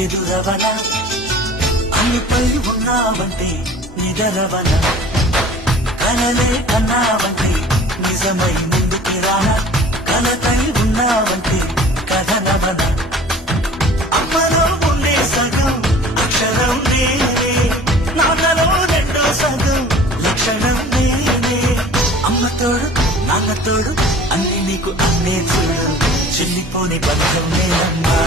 ఎదురవన అన్నిపై ఉన్నావంటే నిదరవన కలలే కన్నావంటే నిజమై ముందుకి రానా కలతై ఉన్నావంటే కథనవన అమ్మలో ఉండే సగం అక్షరం నేనే నాన్నలో రెండో సగం లక్షణం నేనే అమ్మ తోడు నాన్న తోడు అన్ని నీకు అన్నే చూడు చెల్లిపోని బంధం నేనమ్మా